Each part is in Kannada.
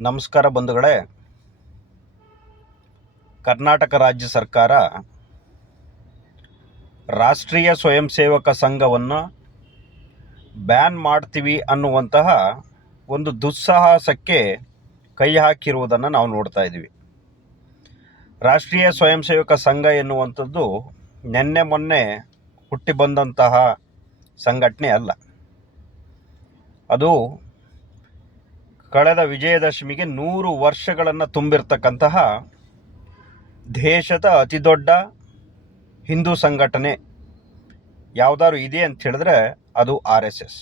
ನಮಸ್ಕಾರ ಬಂಧುಗಳೇ. ಕರ್ನಾಟಕ ರಾಜ್ಯ ಸರ್ಕಾರ ರಾಷ್ಟ್ರೀಯ ಸ್ವಯಂ ಸೇವಕ ಸಂಘವನ್ನು ಬ್ಯಾನ್ ಮಾಡ್ತೀವಿ ಅನ್ನುವಂತಹ ಒಂದು ದುಸ್ಸಾಹಸಕ್ಕೆ ಕೈ ಹಾಕಿರುವುದನ್ನು ನಾವು ನೋಡ್ತಾ ಇದ್ದೀವಿ. ರಾಷ್ಟ್ರೀಯ ಸ್ವಯಂ ಸೇವಕ ಸಂಘ ಎನ್ನುವಂಥದ್ದು ನಿನ್ನೆ ಮೊನ್ನೆ ಹುಟ್ಟಿ ಬಂದಂತಹ ಸಂಘಟನೆ ಅಲ್ಲ. ಅದು ಕಳೆದ ವಿಜಯದಶಮಿಗೆ ನೂರು ವರ್ಷಗಳನ್ನು ತುಂಬಿರ್ತಕ್ಕಂತಹ ದೇಶದ ಅತಿದೊಡ್ಡ ಹಿಂದೂ ಸಂಘಟನೆ ಯಾವುದಾದ್ರು ಇದೆ ಅಂತ ಹೇಳಿದ್ರೆ ಅದು ಆರ್ ಎಸ್ ಎಸ್.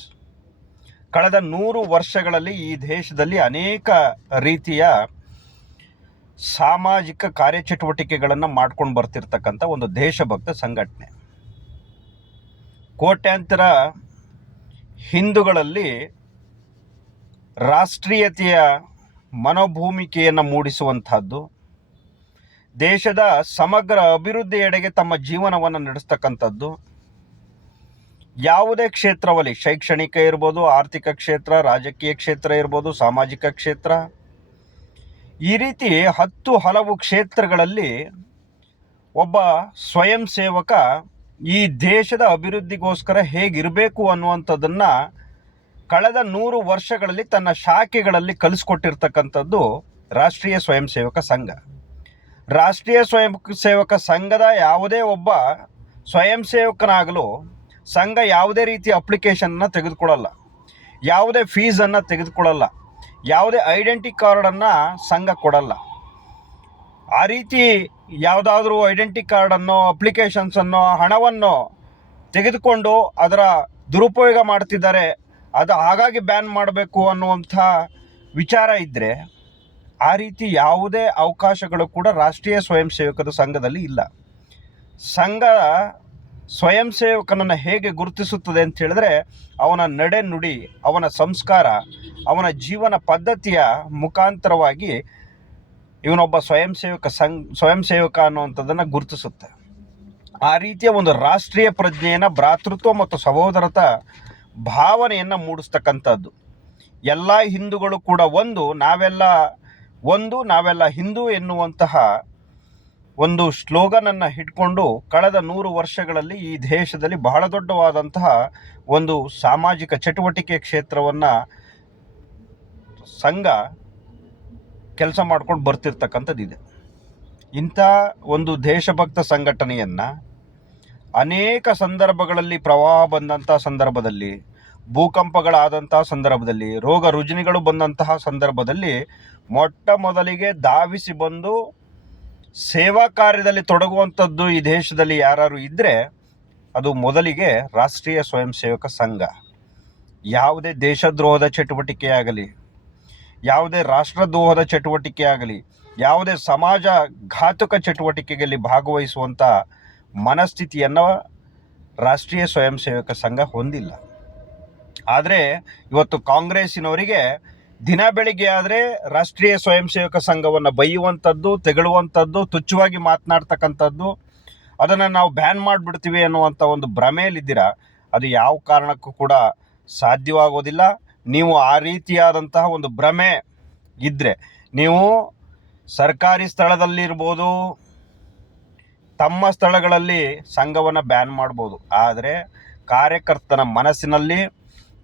ಕಳೆದ ನೂರು ವರ್ಷಗಳಲ್ಲಿ ಈ ದೇಶದಲ್ಲಿ ಅನೇಕ ರೀತಿಯ ಸಾಮಾಜಿಕ ಕಾರ್ಯಚಟುವಟಿಕೆಗಳನ್ನು ಮಾಡ್ಕೊಂಡು ಬರ್ತಿರ್ತಕ್ಕಂಥ ಒಂದು ದೇಶಭಕ್ತ ಸಂಘಟನೆ. ಕೋಟ್ಯಾಂತರ ಹಿಂದೂಗಳಲ್ಲಿ ರಾಷ್ಟ್ರೀಯತೆಯ ಮನೋಭೂಮಿಕೆಯನ್ನು ಮೂಡಿಸುವಂಥದ್ದು, ದೇಶದ ಸಮಗ್ರ ಅಭಿವೃದ್ಧಿಯೆಡೆಗೆ ತಮ್ಮ ಜೀವನವನ್ನು ನಡೆಸ್ತಕ್ಕಂಥದ್ದು. ಯಾವುದೇ ಕ್ಷೇತ್ರವಲ್ಲಿ ಶೈಕ್ಷಣಿಕ ಇರ್ಬೋದು, ಆರ್ಥಿಕ ಕ್ಷೇತ್ರ, ರಾಜಕೀಯ ಕ್ಷೇತ್ರ ಇರ್ಬೋದು, ಸಾಮಾಜಿಕ ಕ್ಷೇತ್ರ, ಈ ರೀತಿ ಹತ್ತು ಹಲವು ಕ್ಷೇತ್ರಗಳಲ್ಲಿ ಒಬ್ಬ ಸ್ವಯಂ ಸೇವಕ ಈ ದೇಶದ ಅಭಿವೃದ್ಧಿಗೋಸ್ಕರ ಹೇಗಿರಬೇಕು ಅನ್ನುವಂಥದ್ದನ್ನು ಕಳೆದ ನೂರು ವರ್ಷಗಳಲ್ಲಿ ತನ್ನ ಶಾಖೆಗಳಲ್ಲಿ ಕಲಿಸ್ಕೊಟ್ಟಿರ್ತಕ್ಕಂಥದ್ದು ರಾಷ್ಟ್ರೀಯ ಸ್ವಯಂ ಸೇವಕ ಸಂಘ. ರಾಷ್ಟ್ರೀಯ ಸ್ವಯಂ ಸೇವಕ ಸಂಘದ ಯಾವುದೇ ಒಬ್ಬ ಸ್ವಯಂ ಸೇವಕನಾಗಲು ಸಂಘ ಯಾವುದೇ ರೀತಿಯ ಅಪ್ಲಿಕೇಶನ್ನ ತೆಗೆದುಕೊಳ್ಳಲ್ಲ ಯಾವುದೇ ಫೀಸನ್ನು ತೆಗೆದುಕೊಳ್ಳಲ್ಲ ಯಾವುದೇ ಐಡೆಂಟಿ ಕಾರ್ಡನ್ನು ಸಂಘ ಕೊಡಲ್ಲ. ಆ ರೀತಿ ಯಾವುದಾದ್ರೂ ಐಡೆಂಟಿ ಕಾರ್ಡನ್ನು ಅಪ್ಲಿಕೇಶನ್ಸನ್ನು ಹಣವನ್ನು ತೆಗೆದುಕೊಂಡು ಅದರ ದುರುಪಯೋಗ ಮಾಡ್ತಿದ್ದಾರೆ ಅದು ಹಾಗಾಗಿ ಬ್ಯಾನ್ ಮಾಡಬೇಕು ಅನ್ನುವಂಥ ವಿಚಾರ ಇದ್ದರೆ ಆ ರೀತಿ ಯಾವುದೇ ಅವಕಾಶಗಳು ಕೂಡ ರಾಷ್ಟ್ರೀಯ ಸ್ವಯಂ ಸೇವಕರ ಸಂಘದಲ್ಲಿ ಇಲ್ಲ. ಸಂಘ ಸ್ವಯಂ ಸೇವಕನನ್ನು ಹೇಗೆ ಗುರುತಿಸುತ್ತದೆ ಅಂತ ಹೇಳಿದ್ರೆ ಅವನ ನಡೆ ನುಡಿ, ಅವನ ಸಂಸ್ಕಾರ, ಅವನ ಜೀವನ ಪದ್ಧತಿಯ ಮುಖಾಂತರವಾಗಿ ಇವನೊಬ್ಬ ಸ್ವಯಂ ಸೇವಕ ಸಂಘ, ಸ್ವಯಂ ಸೇವಕ ಅನ್ನುವಂಥದ್ದನ್ನು ಗುರುತಿಸುತ್ತೆ. ಆ ರೀತಿಯ ಒಂದು ರಾಷ್ಟ್ರೀಯ ಪ್ರಜ್ಞೆಯನ್ನು ಭ್ರಾತೃತ್ವ ಮತ್ತು ಸಹೋದರತ ಭಾವನೆಯನ್ನು ಮೂಡಿಸ್ತಕ್ಕಂಥದ್ದು. ಎಲ್ಲ ಹಿಂದೂಗಳು ಕೂಡ ಒಂದು, ನಾವೆಲ್ಲ ಒಂದು, ನಾವೆಲ್ಲ ಹಿಂದೂ ಎನ್ನುವಂತಹ ಒಂದು ಸ್ಲೋಗನನ್ನು ಹಿಡ್ಕೊಂಡು ಕಳೆದ ನೂರು ವರ್ಷಗಳಲ್ಲಿ ಈ ದೇಶದಲ್ಲಿ ಬಹಳ ದೊಡ್ಡವಾದಂತಹ ಒಂದು ಸಾಮಾಜಿಕ ಚಟುವಟಿಕೆ ಕ್ಷೇತ್ರವನ್ನು ಸಂಘ ಕೆಲಸ ಮಾಡ್ಕೊಂಡು ಬರ್ತಿರ್ತಕ್ಕಂಥದ್ದಿದೆ. ಇಂಥ ಒಂದು ದೇಶಭಕ್ತ ಸಂಘಟನೆಯನ್ನು ಅನೇಕ ಸಂದರ್ಭಗಳಲ್ಲಿ ಪ್ರವಾಹ ಬಂದಂಥ ಸಂದರ್ಭದಲ್ಲಿ ಭೂಕಂಪಗಳಾದಂಥ ಸಂದರ್ಭದಲ್ಲಿ, ರೋಗ ರುಜಿನಿಗಳು ಬಂದಂತಹ ಸಂದರ್ಭದಲ್ಲಿ ಮೊಟ್ಟ ಮೊದಲಿಗೆ ಧಾವಿಸಿ ಬಂದು ಸೇವಾ ಕಾರ್ಯದಲ್ಲಿ ತೊಡಗುವಂಥದ್ದು ಈ ದೇಶದಲ್ಲಿ ಯಾರು ಇದ್ದರೆ ಅದು ಮೊದಲಿಗೆ ರಾಷ್ಟ್ರೀಯ ಸ್ವಯಂ ಸೇವಕ ಸಂಘ. ಯಾವುದೇ ದೇಶದ್ರೋಹದ ಚಟುವಟಿಕೆ ಆಗಲಿ ಯಾವುದೇ ರಾಷ್ಟ್ರದ್ರೋಹದ ಚಟುವಟಿಕೆ ಆಗಲಿ ಯಾವುದೇ ಸಮಾಜ ಘಾತುಕ ಚಟುವಟಿಕೆಯಲ್ಲಿ ಭಾಗವಹಿಸುವಂಥ ಮನಸ್ಥಿತಿಯನ್ನು ರಾಷ್ಟ್ರೀಯ ಸ್ವಯಂ ಸೇವಕ ಸಂಘ ಹೊಂದಿಲ್ಲ. ಆದರೆ ಇವತ್ತು ಕಾಂಗ್ರೆಸ್ಸಿನವರಿಗೆ ದಿನ ಬೆಳಿಗ್ಗೆ ಆದರೆ ರಾಷ್ಟ್ರೀಯ ಸ್ವಯಂ ಸೇವಕ ಸಂಘವನ್ನು ಬೈಯುವಂಥದ್ದು, ತೆಗಳುವಂಥದ್ದು, ತುಚ್ಛವಾಗಿ ಮಾತನಾಡ್ತಕ್ಕಂಥದ್ದು, ಅದನ್ನು ನಾವು ಬ್ಯಾನ್ ಮಾಡಿಬಿಡ್ತೀವಿ ಅನ್ನುವಂಥ ಒಂದು ಭ್ರಮೆಯಲ್ಲಿದ್ದೀರಾ? ಅದು ಯಾವ ಕಾರಣಕ್ಕೂ ಕೂಡ ಸಾಧ್ಯವಾಗೋದಿಲ್ಲ. ನೀವು ಆ ರೀತಿಯಾದಂತಹ ಒಂದು ಭ್ರಮೆ ಇದ್ದರೆ ನೀವು ಸರ್ಕಾರಿ ಸ್ಥಳದಲ್ಲಿರ್ಬೋದು ತಮ್ಮ ಸ್ಥಳಗಳಲ್ಲಿ ಸಂಘವನ್ನು ಬ್ಯಾನ್ ಮಾಡ್ಬೋದು. ಆದರೆ ಕಾರ್ಯಕರ್ತನ ಮನಸ್ಸಿನಲ್ಲಿ,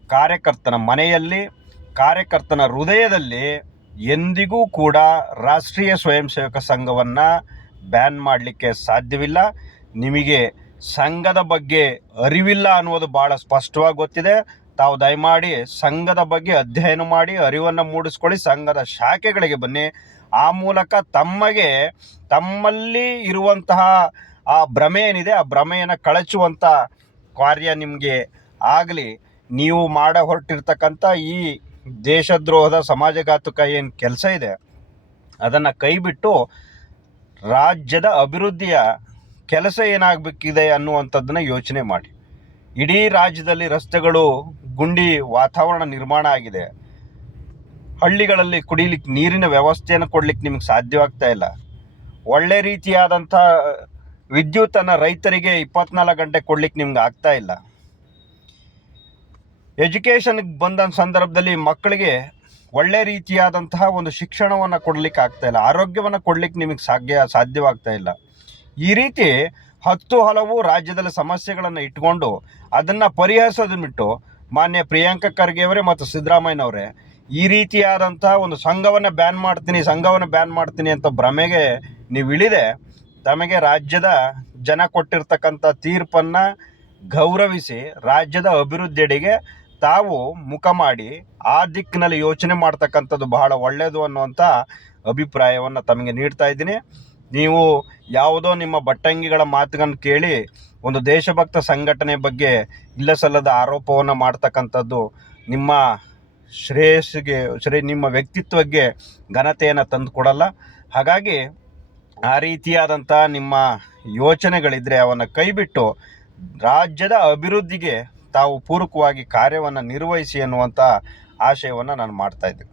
ಕಾರ್ಯಕರ್ತನ ಮನೆಯಲ್ಲಿ, ಕಾರ್ಯಕರ್ತನ ಹೃದಯದಲ್ಲಿ ಎಂದಿಗೂ ಕೂಡ ರಾಷ್ಟ್ರೀಯ ಸ್ವಯಂ ಸೇವಕ ಸಂಘವನ್ನು ಬ್ಯಾನ್ ಮಾಡಲಿಕ್ಕೆ ಸಾಧ್ಯವಿಲ್ಲ. ನಿಮಗೆ ಸಂಘದ ಬಗ್ಗೆ ಅರಿವಿಲ್ಲ ಅನ್ನೋದು ಭಾಳ ಸ್ಪಷ್ಟವಾಗಿ ಗೊತ್ತಿದೆ. ತಾವು ದಯಮಾಡಿ ಸಂಘದ ಬಗ್ಗೆ ಅಧ್ಯಯನ ಮಾಡಿ ಅರಿವನ್ನು ಮೂಡಿಸ್ಕೊಳ್ಳಿ. ಸಂಘದ ಶಾಖೆಗಳಿಗೆ ಬನ್ನಿ. ಆ ಮೂಲಕ ತಮಗೆ, ತಮ್ಮಲ್ಲಿ ಇರುವಂತಹ ಆ ಭ್ರಮೆ ಏನಿದೆ, ಆ ಭ್ರಮೆಯನ್ನು ಕಳಚುವಂಥ ಕಾರ್ಯ ನಿಮಗೆ ಆಗಲಿ. ನೀವು ಮಾಡ ಹೊರಟಿರ್ತಕ್ಕಂಥ ಈ ದೇಶದ್ರೋಹದ ಸಮಾಜಘಾತುಕ ಏನು ಕೆಲಸ ಇದೆ, ಅದನ್ನು ಕೈಬಿಟ್ಟು ರಾಜ್ಯದ ಅಭಿವೃದ್ಧಿಯ ಕೆಲಸ ಏನಾಗಬೇಕಿದೆ ಅನ್ನುವಂಥದ್ದನ್ನು ಯೋಚನೆ ಮಾಡಿ. ಇಡೀ ರಾಜ್ಯದಲ್ಲಿ ರಸ್ತೆಗಳು, ಗುಂಡಿ ವಾತಾವರಣ ನಿರ್ಮಾಣ ಆಗಿದೆ. ಹಳ್ಳಿಗಳಲ್ಲಿ ಕುಡಿಲಿಕ್ಕೆ ನೀರಿನ ವ್ಯವಸ್ಥೆಯನ್ನು ಕೊಡ್ಲಿಕ್ಕೆ ನಿಮಗೆ ಸಾಧ್ಯವಾಗ್ತಾ ಇಲ್ಲ. ಒಳ್ಳೆ ರೀತಿಯಾದಂಥ ವಿದ್ಯುತ್ತನ್ನು ರೈತರಿಗೆ ಇಪ್ಪತ್ನಾಲ್ಕು ಗಂಟೆ ಕೊಡ್ಲಿಕ್ಕೆ ನಿಮ್ಗೆ ಆಗ್ತಾ ಇಲ್ಲ. ಎಜುಕೇಷನ್ಗೆ ಬಂದ ಸಂದರ್ಭದಲ್ಲಿ ಮಕ್ಕಳಿಗೆ ಒಳ್ಳೆ ರೀತಿಯಾದಂತಹ ಒಂದು ಶಿಕ್ಷಣವನ್ನು ಕೊಡಲಿಕ್ಕೆ ಆಗ್ತಾ ಇಲ್ಲ. ಆರೋಗ್ಯವನ್ನು ಕೊಡ್ಲಿಕ್ಕೆ ನಿಮಗೆ ಸಾಧ್ಯ, ಸಾಧ್ಯವಾಗ್ತಾ ಇಲ್ಲ. ಈ ರೀತಿ ಹತ್ತು ಹಲವು ರಾಜ್ಯದಲ್ಲಿ ಸಮಸ್ಯೆಗಳನ್ನು ಇಟ್ಕೊಂಡು ಅದನ್ನು ಪರಿಹರಿಸೋದನ್ನು ಬಿಟ್ಟು ಮಾನ್ಯ ಪ್ರಿಯಾಂಕ ಖರ್ಗೆ ಅವರೇ ಮತ್ತು ಸಿದ್ದರಾಮಯ್ಯನವರೇ ಈ ರೀತಿಯಾದಂಥ ಒಂದು ಸಂಘವನ್ನು ಬ್ಯಾನ್ ಮಾಡ್ತೀನಿ, ಸಂಘವನ್ನು ಬ್ಯಾನ್ ಮಾಡ್ತೀನಿ ಅಂತ ಭ್ರಮೆಗೆ ನೀವು ಇಳಿದೆ, ತಮಗೆ ರಾಜ್ಯದ ಜನ ಕೊಟ್ಟಿರ್ತಕ್ಕಂಥ ತೀರ್ಪನ್ನು ಗೌರವಿಸಿ ರಾಜ್ಯದ ಅಭಿವೃದ್ಧಿಯಡೆಗೆ ತಾವು ಮುಖ ಮಾಡಿ ಆ ದಿಕ್ಕಿನಲ್ಲಿ ಯೋಚನೆ ಮಾಡ್ತಕ್ಕಂಥದ್ದು ಬಹಳ ಒಳ್ಳೆಯದು ಅನ್ನುವಂಥ ಅಭಿಪ್ರಾಯವನ್ನು ತಮಗೆ ನೀಡ್ತಾ ಇದ್ದೀನಿ. ನೀವು ಯಾವುದೋ ನಿಮ್ಮ ಬಟ್ಟಂಗಿಗಳ ಮಾತುಗಳನ್ನು ಕೇಳಿ ಒಂದು ದೇಶಭಕ್ತ ಸಂಘಟನೆ ಬಗ್ಗೆ ಇಲ್ಲಸಲ್ಲದ ಆರೋಪವನ್ನು ಮಾಡ್ತಕ್ಕಂಥದ್ದು ನಿಮ್ಮ ಶ್ರೇಯಸ್ಸಿಗೆ, ಶ್ರೇ, ನಿಮ್ಮ ವ್ಯಕ್ತಿತ್ವಕ್ಕೆ ಘನತೆಯನ್ನು ತಂದು ಕೊಡಲ್ಲ. ಹಾಗಾಗಿ ಆ ರೀತಿಯಾದಂಥ ನಿಮ್ಮ ಯೋಚನೆಗಳಿದ್ದರೆ ಅವನ್ನು ಕೈಬಿಟ್ಟು ರಾಜ್ಯದ ಅಭಿವೃದ್ಧಿಗೆ ತಾವು ಪೂರಕವಾಗಿ ಕಾರ್ಯವನ್ನು ನಿರ್ವಹಿಸಿ ಎನ್ನುವಂಥ ಆಶಯವನ್ನು ನಾನು ಮಾಡ್ತಾಯಿದ್ದೆ